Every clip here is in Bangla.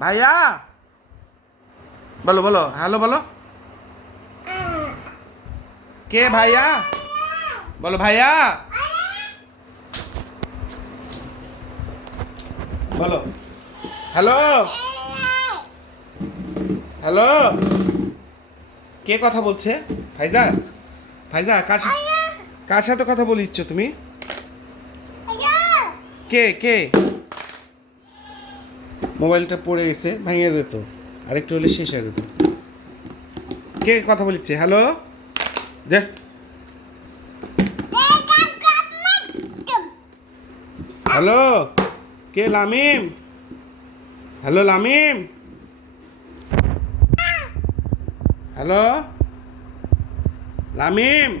ভাইয়া। বলো বলো, হ্যালো, বলো। কে ভাইয়া? বলো ভাইয়া। বলো। হ্যালো। হ্যালো। কে কথা বলছে? ভাইজা? ভাইজা, কার কার সাথে কথা বলিচ্ছ তুমি? কে কে? মোবাইলটা পড়ে গেছে ভেঙে যেত আরেকটু হলে শেষ হয়ে যেত। কে কথা বলিচ্ছে হ্যালো দে। হ্যালো কে, লামিম? হ্যালো লামিম? হ্যালো লামিম?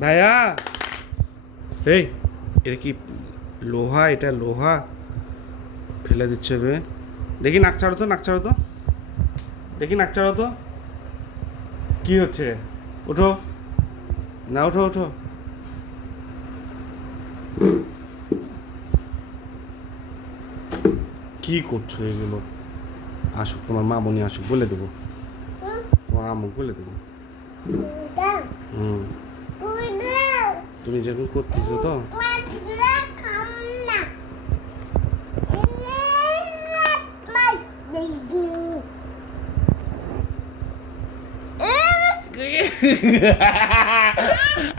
ভাইয়া। এই এটা কি লোহা? এটা লোহা? ফেলে দিচ্ছে বে। দেখি নাক ছাড়ো তো নাক ছাড়ো তো। দেখি নাক ছাড়ো তো। কি হচ্ছে? ওঠো। না ওঠো ওঠো। কি করছ এগুলো? আসুক তোমার মা মনি আসুক বলে দেবো। তোমার আমুক বলে দেবো। হুম। তুমি যেরকম করতেছো তো?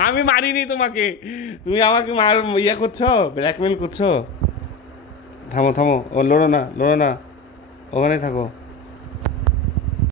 আমি মারিনি তোমাকে। তুমি আমাকে মার ইয়ে করছ ব্ল্যাকমেল করছ। থামো থামো। ও, লড়ো না লড়ো না। ওখানে থাকো।